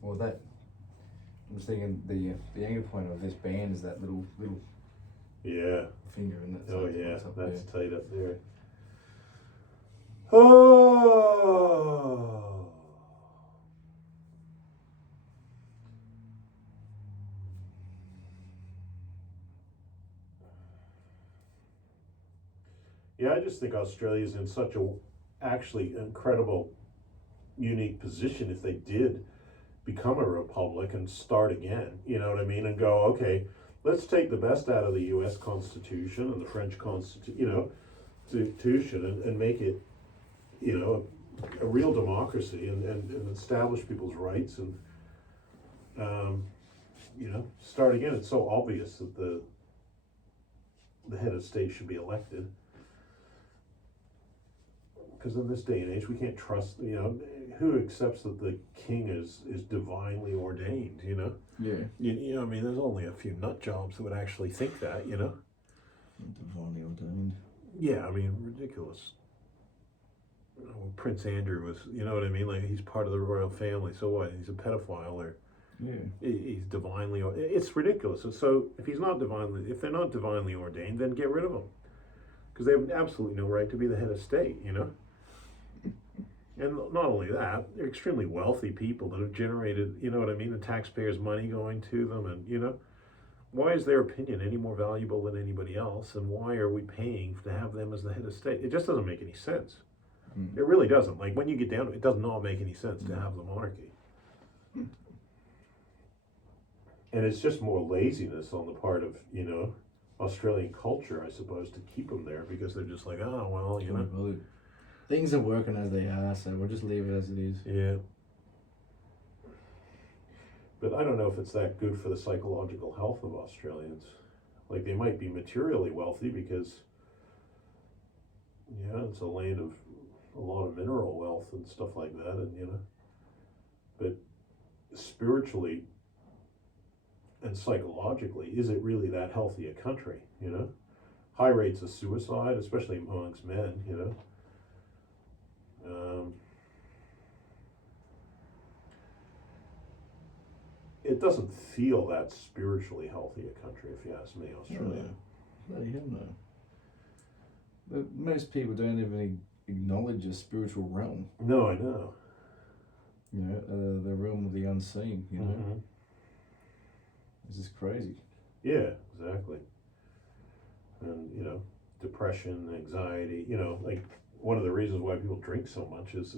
Well, that I'm just thinking the anchor point of this band is that little Yeah. finger, and that's Oh like yeah, what's up that's there. tight up there. Oh. Yeah, I just think Australia's in such a actually incredible, unique position if they did become a republic and start again. You know what I mean? And go, okay, let's take the best out of the U.S. Constitution and the French Constitution, and make it, a real democracy and establish people's rights and start again. It's so obvious that the head of state should be elected. Because in this day and age, we can't trust, who accepts that the king is divinely ordained, Yeah. I mean, there's only a few nut jobs that would actually think that, Divinely ordained. Yeah, I mean, ridiculous. Prince Andrew was, you know what I mean? Like, he's part of the royal family, so what? He's a pedophile or Yeah. he's divinely, it's ridiculous. And so if they're not divinely ordained, then get rid of them. Because they have absolutely no right to be the head of state, And not only that, they're extremely wealthy people that have generated, you know what I mean, the taxpayers' money going to them. And, why is their opinion any more valuable than anybody else? And why are we paying to have them as the head of state? It just doesn't make any sense. It really doesn't. Like, when you get down to it, it does not make any sense to have the monarchy. And it's just more laziness on the part of, Australian culture, I suppose, to keep them there because they're just like, oh, well, Well, things are working as they are, so we'll just leave it as it is. Yeah. But I don't know if it's that good for the psychological health of Australians. Like, they might be materially wealthy because, it's a land of a lot of mineral wealth and stuff like that, and, but spiritually and psychologically, is it really that healthy a country, High rates of suicide, especially amongst men, it doesn't feel that spiritually healthy a country, if you ask me, Australia. Bloody hell no. But most people don't even acknowledge a spiritual realm. No, I know. The realm of the unseen, Mm-hmm. This is crazy. Yeah, exactly. And, depression, anxiety, like one of the reasons why people drink so much is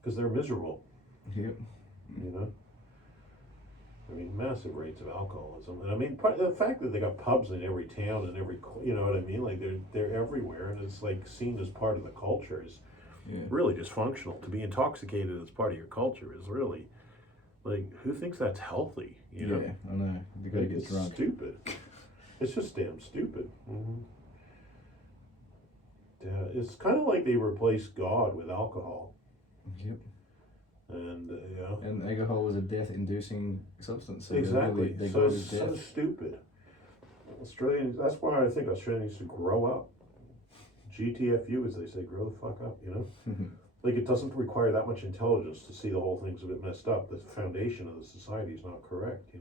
because they're miserable. Yep. I mean, massive rates of alcoholism. And I mean, the fact that they got pubs in every town and every, you know what I mean? Like, they're everywhere, and it's like seen as part of the culture is really dysfunctional. To be intoxicated as part of your culture is really, like, who thinks that's healthy? I know. The guy gets drunk. It's stupid. It's just damn stupid. Mm-hmm. Yeah, it's kind of like they replaced God with alcohol. Yep. And and alcohol was a death-inducing substance. So exactly. So stupid. Australians. That's why I think Australians need to grow up. GTFU, as they say, grow the fuck up. Like, it doesn't require that much intelligence to see the whole thing's a bit messed up. The foundation of the society is not correct.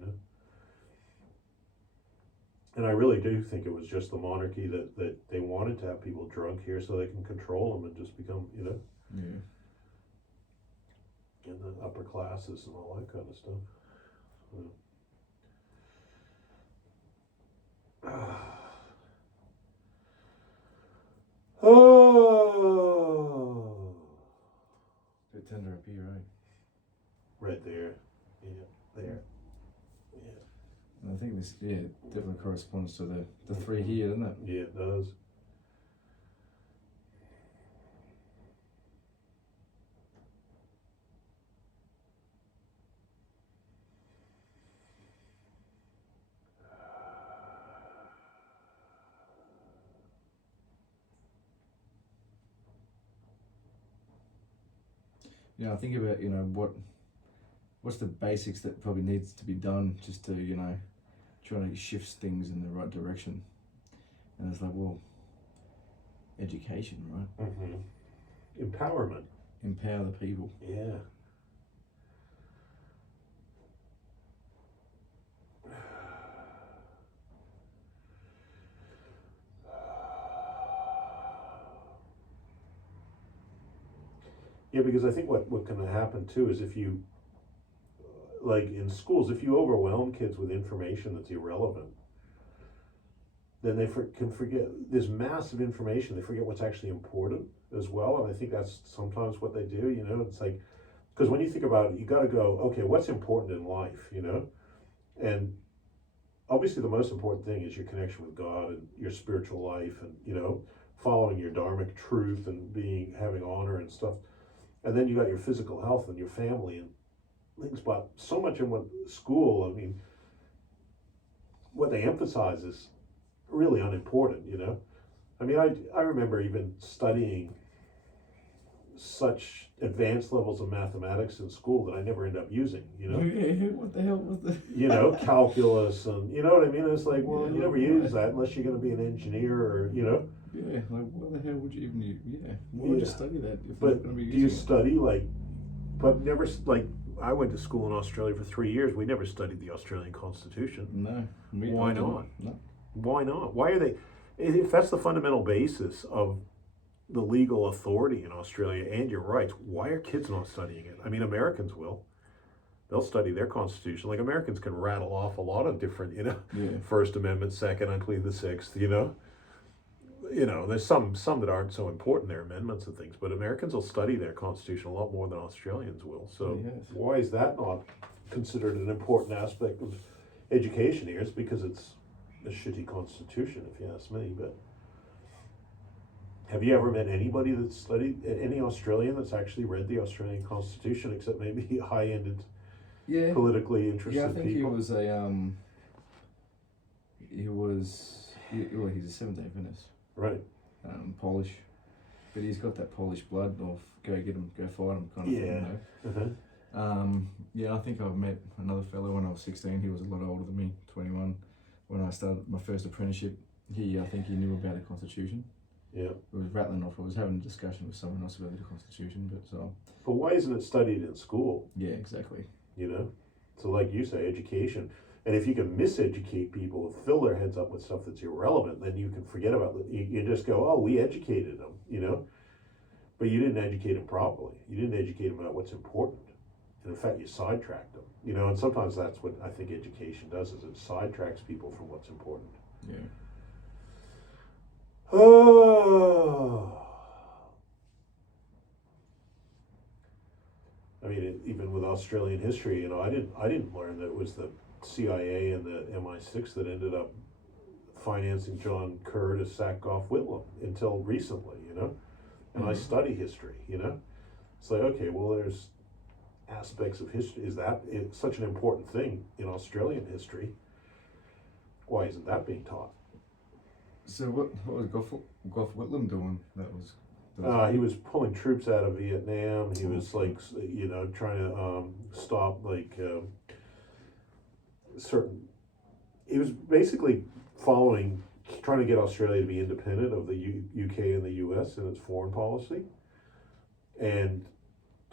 And I really do think it was just the monarchy that they wanted to have people drunk here so they can control them and just become, in the upper classes and all that kind of stuff. Oh, bit tender up here, right? Right there, yeah, there, yeah. And I think this, definitely corresponds to the three here, doesn't it? Yeah, it does. I think about, what's the basics that probably needs to be done just to, try to shift things in the right direction. And it's like, well, education, right? Mm-hmm. Empowerment. Empower the people. Yeah. Yeah, because I think what can happen too is if you, like in schools, if you overwhelm kids with information that's irrelevant, then they can forget this massive information. They forget what's actually important as well, and I think that's sometimes what they do. You know, it's like, because when you think about it, you got to go, okay, what's important in life? You know, and obviously the most important thing is your connection with God and your spiritual life, and you know, following your dharmic truth and having honor and stuff. And then you got your physical health and your family and things. But so much in what school, I mean, what they emphasize is really unimportant, you know. I mean, I remember even studying such advanced levels of mathematics in school that I never end up using, you know. What the hell was the? You know, calculus and you know what I mean. It's like, well, Yeah, you never use that unless you're going to be an engineer or you know. Yeah, like what the hell would you even use? Yeah, why would you study that if you're But not going to be do you using study like? But never like. I went to school in Australia for 3 years. We never studied the Australian Constitution. it? No. Why I didn't. not? No. Why not? Why are they? If that's the fundamental basis of the legal authority in Australia and your rights, why are kids not studying it? I mean, Americans will. They'll study their constitution. Like Americans can rattle off a lot of different, you know, Yeah. First Amendment, Second, I plead the Sixth. You know, there's some that aren't so important. Their amendments and things, but Americans will study their constitution a lot more than Australians will. So Yes. why is that not considered an important aspect of education here? It's because it's a shitty constitution, if you ask me. But have you ever met anybody that's studied, any Australian that's actually read the Australian Constitution, except maybe high-ended, Yeah. politically interested Yeah, I think people? he was a well, he's a Seventh-day Adventist, Right. Polish, but he's got that Polish blood of go get him, go fight him kind of thing. Yeah. You know? Yeah, I think I've met another fellow when I was 16. He was a lot older than me, 21. When I started my first apprenticeship, I think he knew about the Constitution. Yeah. It was rattling off. I was having a discussion with someone else about the Constitution, but so. But why isn't it studied in school? Yeah, exactly. You know? So like you say, education. And if you can miseducate people, fill their heads up with stuff that's irrelevant, then you can forget about it. You just go, oh, we educated them, you know? But you didn't educate them properly. You didn't educate them about what's important. And in fact, you sidetracked them. You know, and sometimes that's what I think education does, is it sidetracks people from what's important. Yeah. Oh. I mean, even with Australian history, you know, I didn't learn that it was the CIA and the MI6 that ended up financing John Kerr to sack Gough Whitlam until recently, you know. And I study history, you know. It's like, okay, well, there's aspects of history. Is that such an important thing in Australian history? Why isn't that being taught? So what was Gough Whitlam doing? He was pulling troops out of Vietnam. He was like, you know, trying to stop like certain. He was basically trying to get Australia to be independent of the UK and the US in its foreign policy, and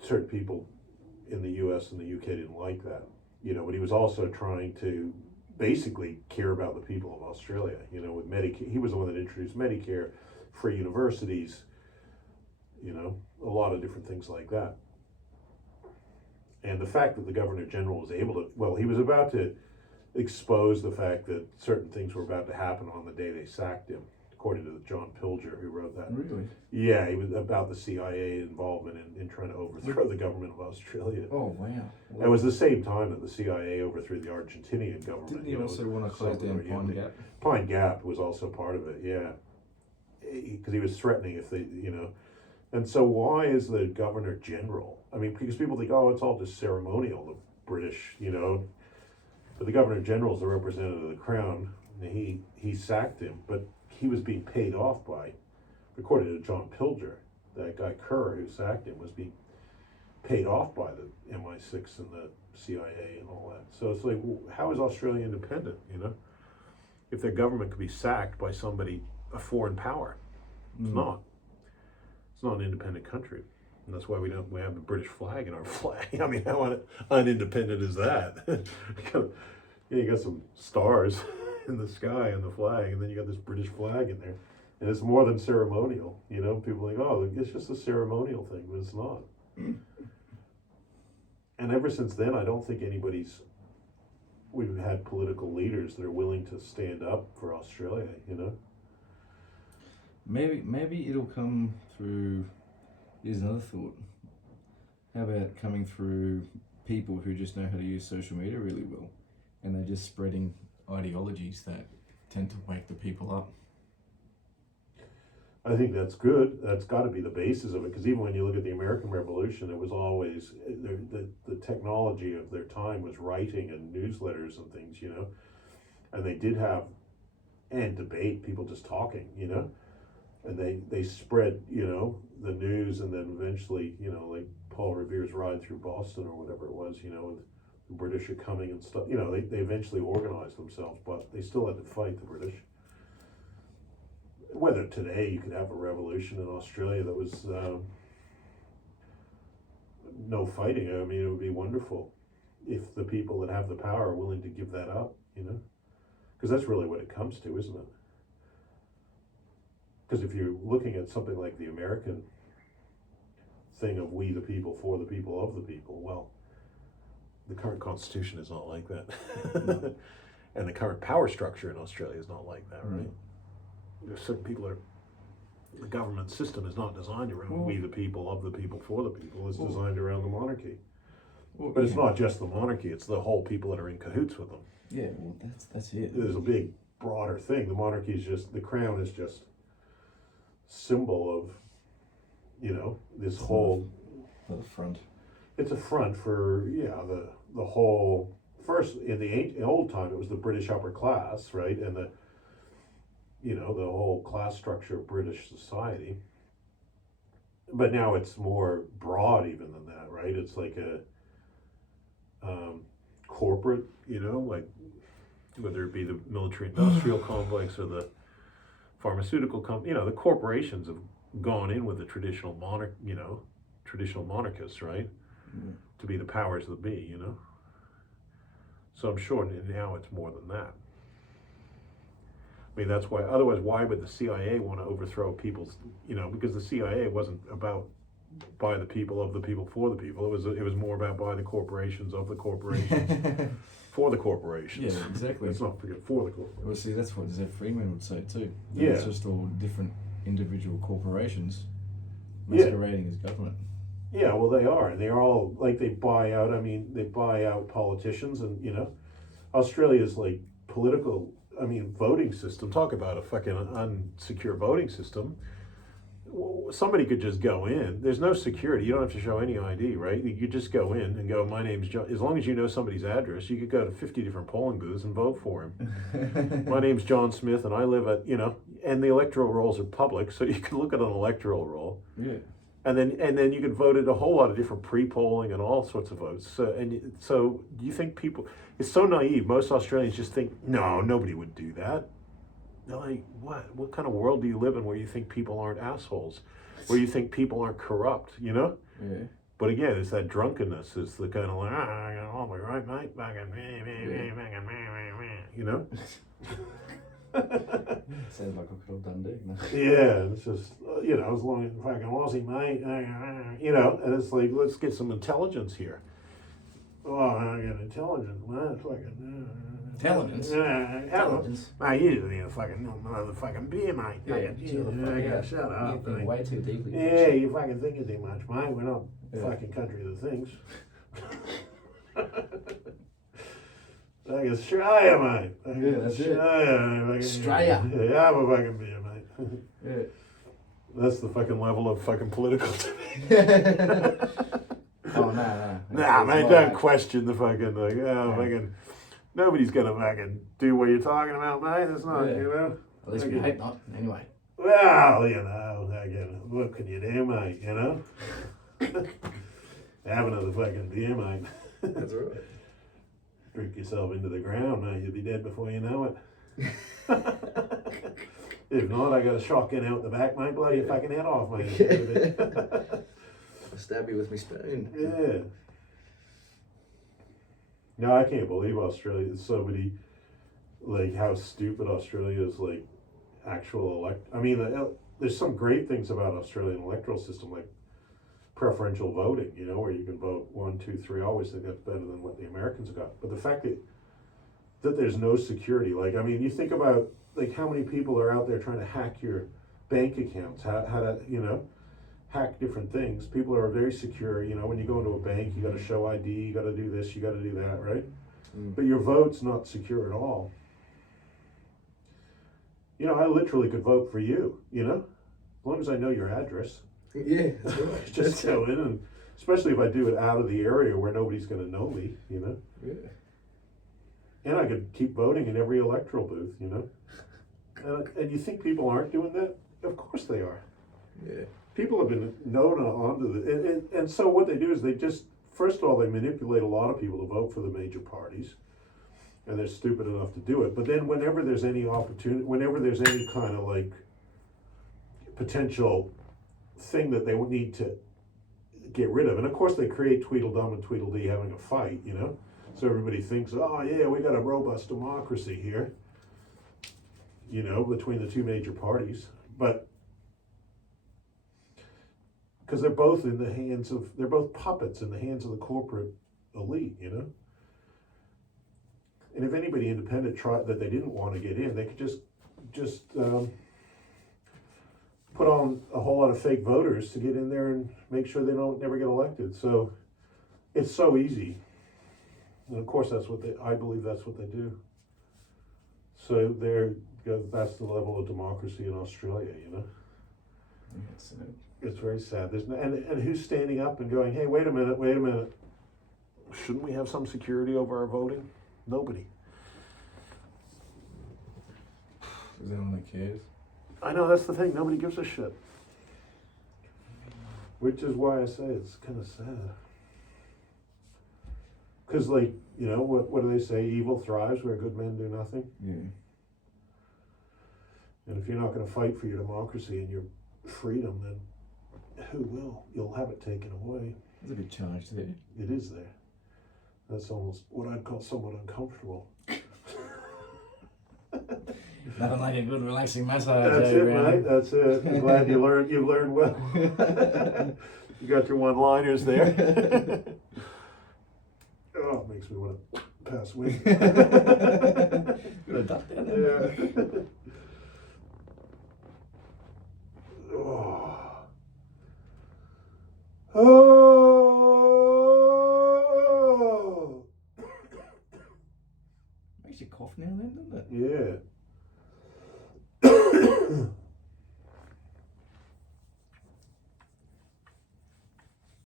certain people in the US and the UK didn't like that, you know. But he was also trying to basically care about the people of Australia, you know, with Medicare. He was the one that introduced Medicare, free universities, you know, a lot of different things like that. And the fact that the Governor General was able to, well, he was about to expose the fact that certain things were about to happen on the day they sacked him, according to John Pilger, who wrote that. Really? Yeah, he was about the CIA involvement in trying to overthrow the government of Australia. Oh, wow. It was the same time that the CIA overthrew the Argentinian government. Didn't he also want to close down Pine Gap? Pine Gap was also part of it, yeah. Because he was threatening if they, you know. And so why is the Governor General? I mean, because people think, oh, it's all just ceremonial, the British, you know. But the Governor General is the representative of the Crown. And he sacked him, but he was being paid off by, according to John Pilger, that guy Kerr who sacked him was being paid off by the MI6 and the CIA and all that. So it's like, well, how is Australia independent, you know? If their government could be sacked by somebody, a foreign power. It's not. It's not an independent country. And that's why we have the British flag in our flag. I mean, how unindependent is that? You got some stars in the sky on the flag, and then you got this British flag in there. And it's more than ceremonial, you know? People think, oh, it's just a ceremonial thing, but it's not. And ever since then, I don't think we've had political leaders that are willing to stand up for Australia, you know? Maybe it'll come through. Here's another thought. How about coming through people who just know how to use social media really well, and they're just spreading ideologies that tend to wake the people up. I think that's good. That's got to be the basis of it, because even when you look at the American Revolution, it was always the technology of their time was writing and newsletters and things, you know, and they did have and debate, people just talking, you know, and they spread, you know, the news, and then eventually, you know, like Paul Revere's ride through Boston or whatever it was, you know, and the British are coming and stuff, you know, they eventually organized themselves, but they still had to fight the British. Whether today you could have a revolution in Australia that was no fighting, I mean, it would be wonderful if the people that have the power are willing to give that up, you know, because that's really what it comes to, isn't it? Because if you're looking at something like the American thing of we the people, for the people, of the people, well, the current constitution is not like that. No. And the current power structure in Australia is not like that, right? Mm. There's certain people that the government system is not designed around we the people, of the people, for the people. It's designed around the monarchy. But it's not just the monarchy, it's the whole people that are in cahoots with them. Yeah, well, that's it. There's a big, broader thing. The monarchy is just, the crown is just symbol of, you know, this whole... For the front. It's a front for, the whole... First, in the old time, it was the British upper class, right? And the, you know, the whole class structure of British society. But now it's more broad even than that, right? It's like a corporate, you know, like whether it be the military industrial complex or the pharmaceutical company, you know, the corporations have gone in with the traditional traditional monarchists, right? Mm. To be the powers that be, you know? So I'm sure now it's more than that. I mean, that's why, otherwise, why would the CIA want to overthrow people's, you know, because the CIA wasn't about by the people, of the people, for the people. It was more about by the corporations, of the corporations, for the corporations. Yeah, exactly. Let's not forget for the corporations. Well, see, that's what Zev Freeman would say too. Yeah. It's just all different individual corporations masquerading as government. Yeah, well, they are. They're all, like, they buy out politicians, and, you know, Australia's, like, voting system, talk about a fucking unsecure voting system. Somebody could just go in. There's no security. You don't have to show any ID, right? You could just go in and go, my name's John. As long as you know somebody's address, you could go to 50 different polling booths and vote for him. My name's John Smith, and I live at, you know, and the electoral rolls are public, so you can look at an electoral roll. Yeah. And then you could vote at a whole lot of different pre-polling and all sorts of votes. So do you think people? It's so naive. Most Australians just think, no, nobody would do that. They're like, what? What kind of world do you live in where you think people aren't assholes, where you think people aren't corrupt? You know? Yeah. But again, it's that drunkenness. It's the kind of like, oh, we're right, mate, you know. Sounds like Crocodile Dundee. No? Yeah, it's just, you know, as long as fucking Aussie, mate, you know, and it's like, let's get some intelligence here. Oh, I got intelligence, man, fucking. Intelligence? Intelligence? Mate, you need a fucking motherfucking beer, mate. Shut up. You think way too deeply. Yeah, you fucking thinking too much, mate. We're not fucking country that thinks. Like Australia, mate. Yeah, that's it. Australia. Yeah, have a fucking beer, mate. Yeah. That's the fucking level of fucking political debate. Oh, no. Nah, mate, don't question the fucking, like, fucking, nobody's gonna fucking do what you're talking about, mate. It's not, you know. At least we hope not, anyway. Well, you know, again, what can you do, mate, you know? Have another fucking beer, mate. That's right. Drink yourself into the ground, mate. You'll be dead before you know it. If not, I got a shotgun out the back, mate. Blow your fucking head off, mate. I'll stab you with my spoon. Yeah. No, I can't believe Australia. There's so many, like, how stupid Australia is, like, actual I mean, there's some great things about Australian electoral system, like preferential voting, you know, where you can vote 1, 2, 3. I always think that's better than what the Americans got. But the fact that there's no security, like, I mean, you think about like how many people are out there trying to hack your bank accounts, how to, you know, hack different things. People are very secure, you know, when you go into a bank, you got to show ID, you got to do this, you got to do that, right? But your vote's not secure at all. You know, I literally could vote for you, you know, as long as I know your address. Yeah, that's right. Just go in, and especially if I do it out of the area where nobody's going to know me, you know. Yeah. And I could keep voting in every electoral booth, you know. And you think people aren't doing that? Of course they are. Yeah. People have been known onto the, and so what they do is they just, first of all, they manipulate a lot of people to vote for the major parties, and they're stupid enough to do it. But then whenever there's any opportunity, whenever there's any kind of like potential thing that they would need to get rid of, and of course they create Tweedledum and Tweedledee having a fight, you know. So everybody thinks, oh yeah, we got a robust democracy here, you know, between the two major parties. But because they're both in the hands of, they're both puppets in the hands of the corporate elite, you know. And if anybody independent tried that they didn't want to get in, they could just put on a whole lot of fake voters to get in there and make sure they don't never get elected. So it's so easy. And of course, I believe that's what they do. So that's the level of democracy in Australia, you know. It's very sad. There's no, and who's standing up and going, hey, wait a minute. Shouldn't we have some security over our voting? Nobody. Because no one cares. I know, that's the thing. Nobody gives a shit. Which is why I say it's kind of sad. Because, like, you know, what do they say? Evil thrives where good men do nothing. Yeah. And if you're not going to fight for your democracy and your freedom, then who will? You'll have it taken away. There's a bit charged there. It is there. That's almost what I'd call somewhat uncomfortable. Nothing like a good relaxing massage. That's it, mate. That's it. I'm glad you've learned well. You got your one-liners there. Oh, it makes me want to pass away. You're a duck down there. Yeah. Oh. Oh. Makes you cough now and then, doesn't it? Yeah.